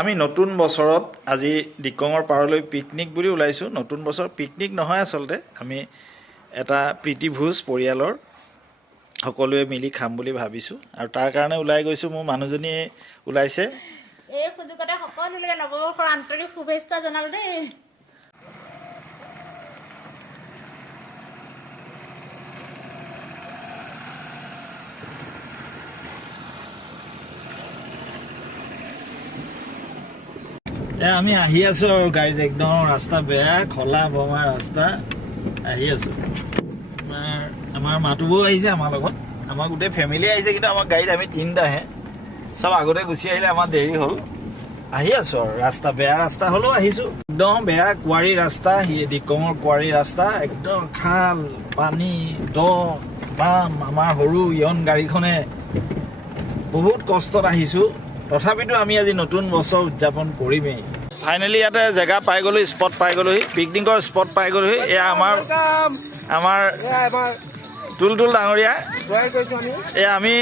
আমি নতুন বছৰত আজি দিকঙৰ পাৰলৈ পিকনিক বুলি ওলাইছোঁ। নতুন বছৰ পিকনিক নহয়, আচলতে আমি এটা প্ৰীতিভোজ পৰিয়ালৰ সকলোৱে মিলি খাম বুলি ভাবিছোঁ আৰু তাৰ কাৰণে ওলাই গৈছোঁ। মোৰ মানুহজনী ওলাইছে। এই সুযোগতে সকলোকে নৱবৰ্ষৰ আন্তৰিক শুভেচ্ছা জনালো দেই। আমি আহি আছোঁ আৰু গাড়ীত একদম ৰাস্তা বেয়া, খলা বমা ৰাস্তা আহি আছোঁ। আমাৰ মাতুবও আহিছে আমাৰ লগত, আমাৰ গোটেই ফেমিলি আহিছে, কিন্তু আমাৰ গাড়ীত আমি তিনিটাহে, চব আগতে গুচি আহিলে আমাৰ দেৰি হ'ল। আহি আছোঁ আৰু ৰাস্তা বেয়া, ৰাস্তা হ'লেও আহিছোঁ। একদম বেয়া কুঁৱাৰী ৰাস্তা, দিকঙৰ কুঁৱাৰী ৰাস্তা, একদম খাল পানী দ বাম। আমাৰ সৰু ইয়ন গাড়ীখনে বহুত কষ্টত আহিছোঁ, তথাপিতো আমি আজি নতুন বছৰ উদযাপন কৰিমেই। ফাইনেলি ইয়াতে জেগা পাই গ'লোঁ, স্পট পাই গ'লোহি, পিকনিকৰ স্পট পাই গ'লোহি। এয়া আমাৰ তুলতুল ডাঙৰীয়া। এয়া আমি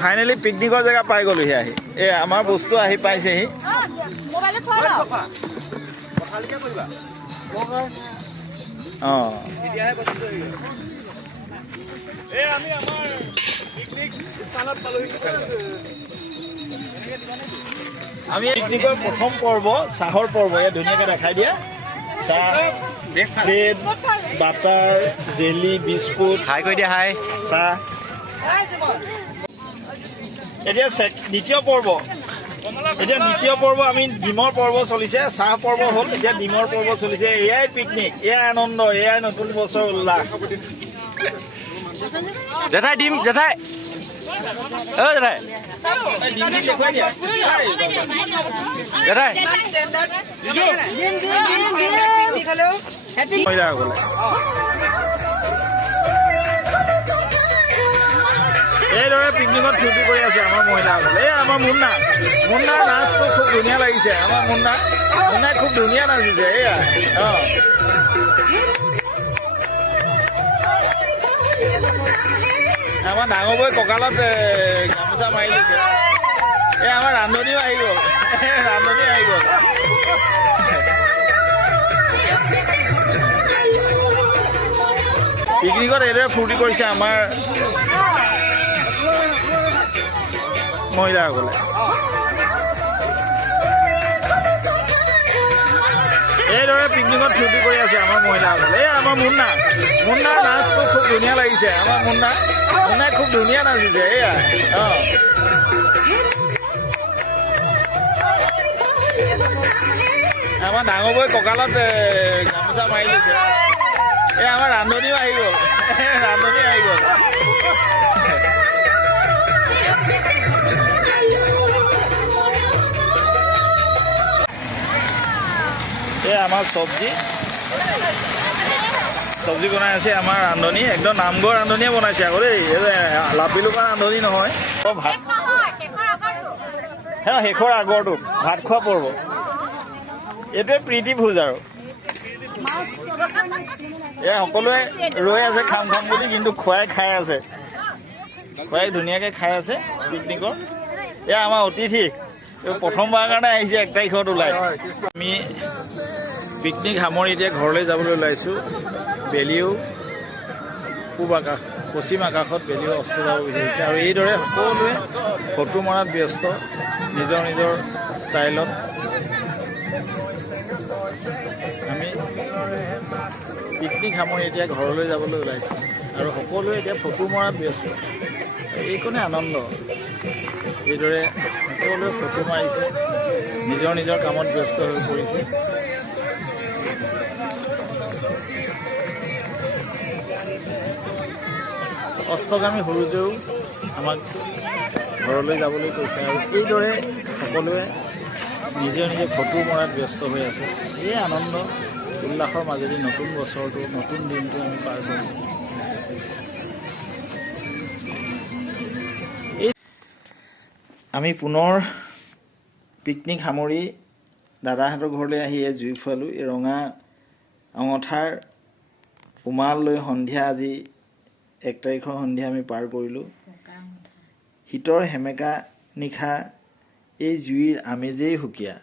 ফাইনেলি পিকনিকৰ জেগা পাই গ'লোহি আহি। এয়া আমাৰ বস্তু আহি পাইছেহি। অঁ, আমি পিকনিকৰ প্ৰথম পৰ্ব চাহৰ পৰ্ব। এয়া ধুনীয়াকৈ দেখাই দিয়া। চাহ, ব্ৰেড, বাটাৰ, জেলি, বিস্কুট, হাই কৈ দিয়া, হাই চাহ। এতিয়া দ্বিতীয় পৰ্ব, আমি ডিমৰ পৰ্ব চলিছে। চাহ পৰ্ব হ'ল, এতিয়া ডিমৰ পৰ্ব চলিছে। এয়াই পিকনিক, এয়াই আনন্দ, এয়াই নতুন বছৰ উল্লাস। জেঠাই ডিম, জেঠাই অ' জেঠাই দেখুৱাই দিয়া। জেঠাই মহিলাসকলে এইদৰে পিকনিকত ফূৰ্তি কৰি আছে আমাৰ মহিলাসকলে। এই আমাৰ মুন্নাৰ নাচটো খুব ধুনীয়া লাগিছে। আমাৰ মুন্নাই খুব ধুনীয়া নাচিছে। এয়া অঁ, আমাৰ ডাঙৰ বৈ কঁকালত গামোচা মাৰি লৈছে। এই আমাৰ ৰান্ধনীও আহি গ'ল, পিকনিকত এইদৰে ফূৰ্তি কৰিছে আমাৰ মহিলাসকলে। এইদৰে পিকনিকত ফূৰ্তি কৰি আছে আমাৰ মহিলাসকলে। এই আমাৰ মুন্নাৰ নাচটো খুব ধুনীয়া লাগিছে। আমাৰ মুন্নাই খুব ধুনীয়া নাচিছে। এয়া অঁ, আমাৰ ডাঙৰ বৈ কঁকালত গামোচা মাৰি লৈছে। এই আমাৰ ৰান্ধনীও আহি গ'ল, এই আমাৰ চব্জি বনাই আছে আমাৰ ৰান্ধনী। একদম নামঘৰ ৰান্ধনীয়ে বনাইছে আকৌ দেই, লাপিলোকা ৰান্ধনী নহয়। ভাত শেষৰ আগৰটো ভাত খোৱা পৰ্ব। এইটোৱে প্ৰীতিভোজ আৰু এয়া সকলোৱে ৰৈ আছে খাম বুলি, কিন্তু খাই আছে, ধুনীয়াকৈ খাই আছে পিকনিকৰ। এয়া আমাৰ অতিথি প্ৰথমবাৰৰ কাৰণে আহিছে 1 তাৰিখত ওলাই। আমি পিকনিক সামৰি এতিয়া ঘৰলৈ যাবলৈ ওলাইছোঁ। বেলিও পশ্চিম আকাশত বেলিও অস্ত যাব বিচাৰিছে আৰু এইদৰে সকলোৱে ফটো মৰাত ব্যস্ত নিজৰ নিজৰ ষ্টাইলত। আমি পিকনিক সামৰি এতিয়া ঘৰলৈ যাবলৈ ওলাইছোঁ আৰু সকলোৱে এতিয়া ফটো মৰাত ব্যস্ত। এইকণে আনন্দ। এইদৰে সকলোৱে ফটো মাৰিছে, নিজৰ নিজৰ কামত ব্যস্ত হৈ পৰিছে। অস্তগামী সূৰ্যও আমাক ঘৰলৈ যাবলৈ কৈছে আৰু এইদৰে সকলোৱে নিজে ফটো মৰাত ব্যস্ত হৈ আছে। এই আনন্দ উল্লাসৰ মাজেদি নতুন বছৰটো, নতুন দিনটো আমি পাৰ কৰিম। আমি পুনৰ পিকনিক সামৰি দাদাহঁতৰ ঘৰলৈ আহি জুই ফুৱালোঁ। এই ৰঙা অঙঠাৰ উমাল লৈ সন্ধিয়া, আজি 1 তাৰিখৰ সন্ধিয়া আমি পাৰ কৰিলোঁ। শীতৰ সেমেকা নিশা এই জুইৰ আমেজেই সুকীয়া।